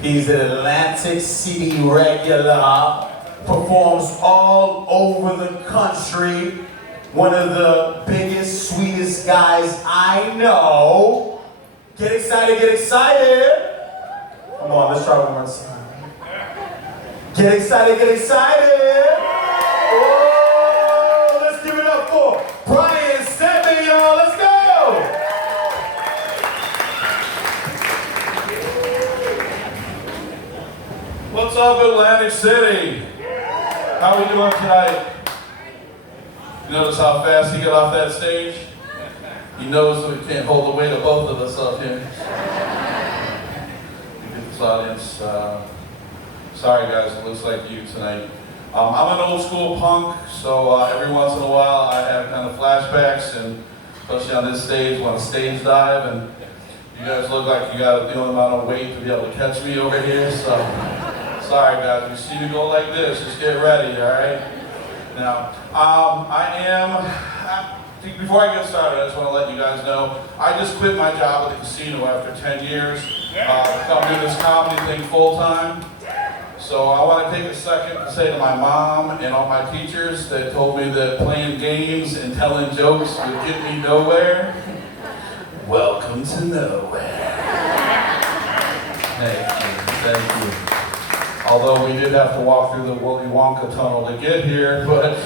He's an Atlantic City regular, performs all over the country. One of the biggest, sweetest guys I know. Get excited, get excited. Come on, let's try one more time. Get excited, get excited. Oh, let's give it up for Brian Steadman, y'all. Let's go. What's up, Atlantic City? How we doing tonight? You notice how fast he got off that stage? He knows that we can't hold the weight of both of us up here. This audience, sorry guys, it looks like you tonight. I'm an old school punk, so every once in a while I have kind of flashbacks, and especially on this stage, want to stage dive, and you guys look like you got the amount of weight to be able to catch me over here, so sorry guys, you see me go like this, just get ready, all right? Now, before I get started, I just want to let you guys know, I just quit my job at the casino after 10 years, to come do this comedy thing full time. So I want to take a second to say to my mom and all my teachers that told me that playing games and telling jokes would get me nowhere, welcome to nowhere. Thank you. Although we did have to walk through the Willy Wonka tunnel to get here, but,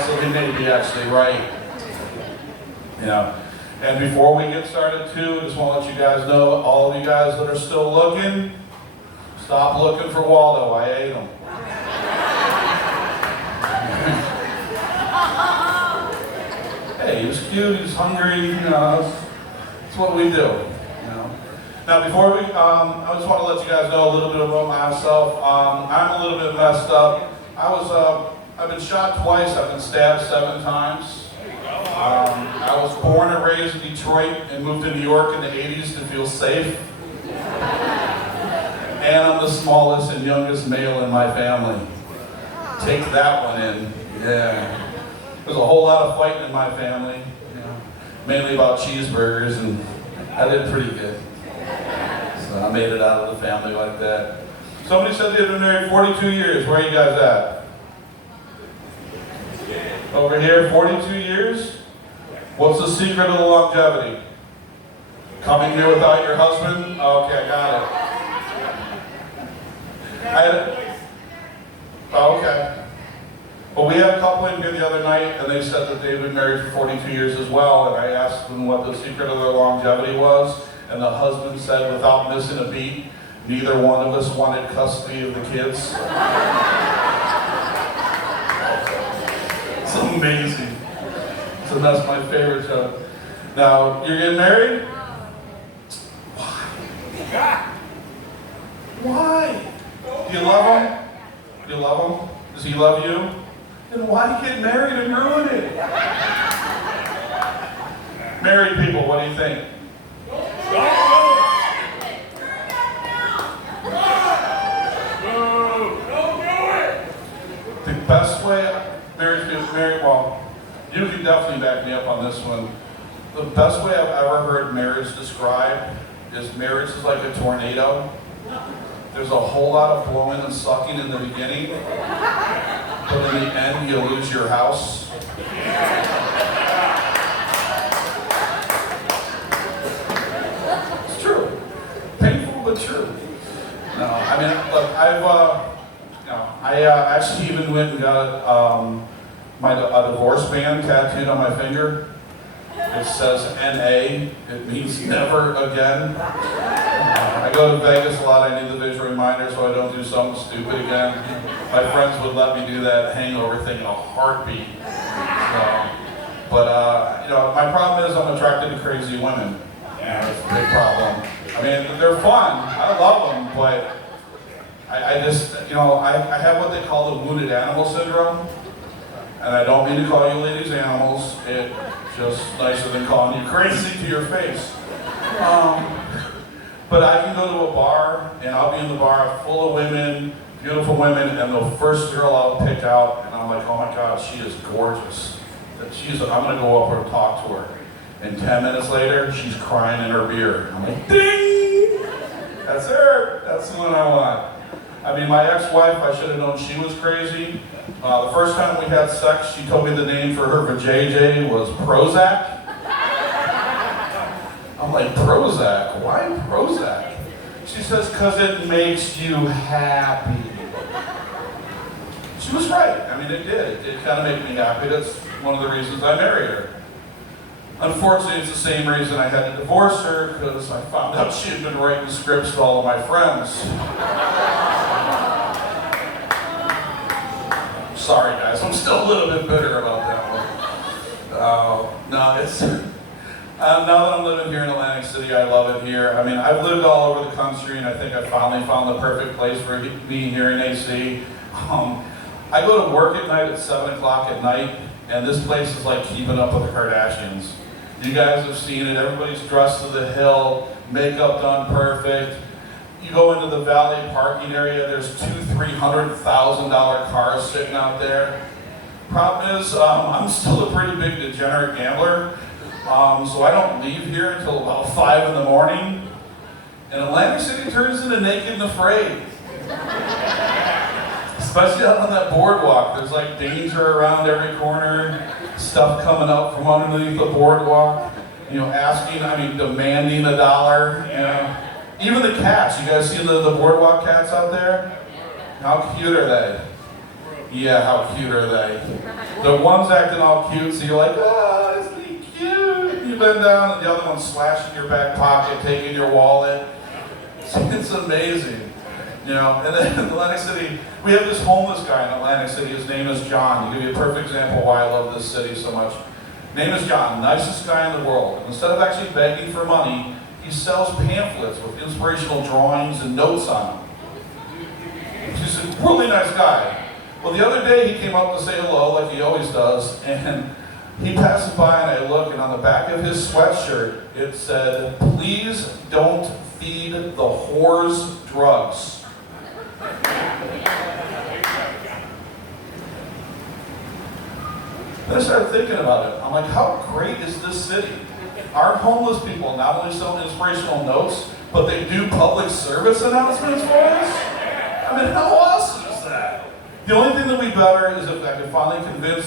so they may be actually right. And before we get started too, I just want to let you guys know, all of you guys that are still looking, stop looking for Waldo, I ate him. Hey, he was cute, he was hungry, that's what we do. Now before we, I just want to let you guys know a little bit about myself. I'm a little bit messed up. I've been shot twice, I've been stabbed 7 times. I was born and raised in Detroit and moved to New York in the 80s to feel safe. And I'm the smallest and youngest male in my family. Take that one in, yeah. There's a whole lot of fighting in my family, mainly about cheeseburgers, and I did pretty good. So I made it out of the family like that. Somebody said they've been married 42 years. Where are you guys at? Over here, 42 years? What's the secret of the longevity? Coming here without your husband? Okay, I got it. Okay. Well, we had a couple in here the other night, and they said that they've been married for 42 years as well, and I asked them what the secret of their longevity was, and the husband said, without missing a beat, neither one of us wanted custody of the kids. It's amazing. So that's my favorite joke. Now, you're getting married? Why? Why? Do you love him? Do you love him? Does he love you? Then why get married and ruin it? Married people, what do you think? The best way well, you can definitely back me up on this one. The best way I've ever heard marriage described is marriage is like a tornado. There's a whole lot of blowing and sucking in the beginning, but in the end you'll lose your house. It's true. Painful, but true. No, I mean, look, I actually even went and got a divorce band tattooed on my finger. It says NA. It means never again. I go to Vegas a lot. I need the visual reminder so I don't do something stupid again. My friends would let me do that hangover thing in a heartbeat. My problem is I'm attracted to crazy women. It's a big problem. I mean, they're fun. I love them, but I just, I have what they call the wounded animal syndrome. And I don't mean to call you ladies animals. It's just nicer than calling you crazy to your face. But I can go to a bar, and I'll be in the bar full of women, beautiful women, and the first girl I'll pick out, and I'm like, oh my God, she is gorgeous. I'm gonna go up and talk to her. And 10 minutes later, she's crying in her beer. I'm like, ding! That's her. That's the one I want. I mean, my ex-wife, I should have known she was crazy. The first time we had sex, she told me the name for her vajayjay was Prozac. I'm like, Prozac? Why Prozac? She says, because it makes you happy. She was right. I mean, it did. It did kind of make me happy. That's one of the reasons I married her. Unfortunately, it's the same reason I had to divorce her, because I found out she had been writing scripts to all of my friends. Sorry, guys. I'm still a little bit bitter about that one. No, it's... now that I'm living here in Atlantic City, I love it here. I mean, I've lived all over the country, and I think I finally found the perfect place for me here in AC. I go to work at night at 7 o'clock at night, and this place is like keeping up with the Kardashians. You guys have seen it. Everybody's dressed to the hill, makeup done perfect. You go into the valet parking area, there's $200,000-$300,000 cars sitting out there. Problem is, I'm still a pretty big degenerate gambler, so I don't leave here until about 5 in the morning. And Atlantic City turns into Naked and Afraid. Especially out on that boardwalk. There's like danger around every corner, stuff coming up from underneath the boardwalk, you know, demanding $1, you know. Even the cats, you guys see the boardwalk cats out there? How cute are they? Yeah, how cute are they? The one's acting all cute, so you're like, oh, isn't he cute? You bend down and the other one's slashing your back pocket, taking your wallet. It's amazing. You know, and then in Atlantic City, we have this homeless guy in Atlantic City. His name is John. To give you a perfect example why I love this city so much. Name is John, nicest guy in the world. And instead of actually begging for money, he sells pamphlets with inspirational drawings and notes on them. He's a really nice guy. Well, the other day he came up to say hello, like he always does, and he passes by and I look, and on the back of his sweatshirt, it said, "Please don't feed the whores drugs." Then I started thinking about it. I'm like, how great is this city? Our homeless people not only sell inspirational notes, but they do public service announcements for us? I mean, how awesome is that? The only thing that would be better is if I could finally convince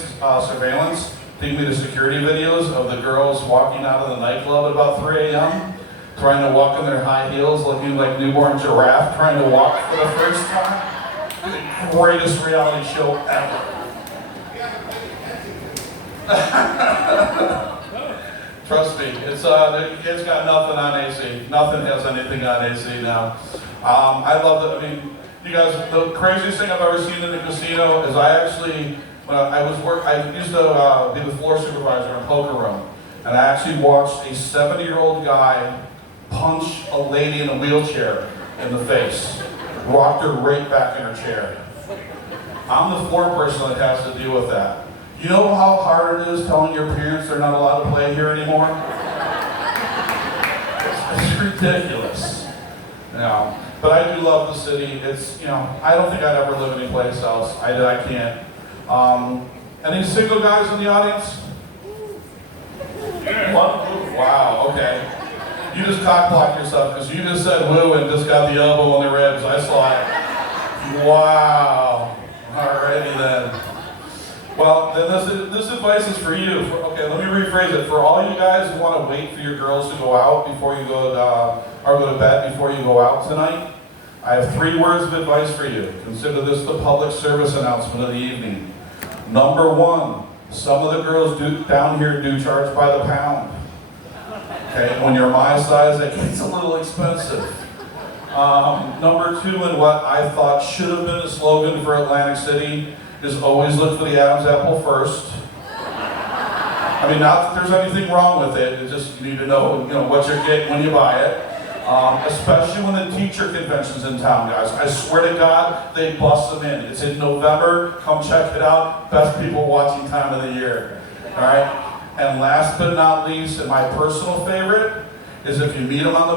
surveillance to give me the security videos of the girls walking out of the nightclub at about 3 a.m., trying to walk in their high heels, looking like newborn giraffe, trying to walk for the first time. The greatest reality show ever. Trust me, it's got nothing on AC. Nothing has anything on AC now. I love it. I mean, you guys, the craziest thing I've ever seen in the casino is I used to be the floor supervisor in a poker room, and I actually watched a 70-year-old guy punch a lady in a wheelchair in the face, rocked her right back in her chair. I'm the floor person that has to deal with that. You know how hard it is telling your parents they're not allowed to play here anymore? It's ridiculous. You know, but I do love the city. It's, you know, I don't think I'd ever live anyplace else. I can't. Any single guys in the audience? One? Wow, okay. You just cock-blocked yourself because you just said woo and just got the elbow in the ribs. I saw it. Wow. Alrighty then. Well, then this advice is for you. Okay, let me rephrase it. For all you guys who want to wait for your girls to go out before you go to bed before you go out tonight, I have 3 words of advice for you. Consider this the public service announcement of the evening. Number 1, some of the girls down here do charge by the pound. Okay, when you're my size, that gets a little expensive. Number 2, and what I thought should have been a slogan for Atlantic City, is always look for the Adam's apple first. I mean, not that there's anything wrong with it, it's just you need to know, what you're getting when you buy it. Especially when the teacher convention's in town, guys. I swear to God, they bust them in. It's in November, come check it out. Best people watching time of the year, all right? And last but not least, and my personal favorite, is if you meet them on the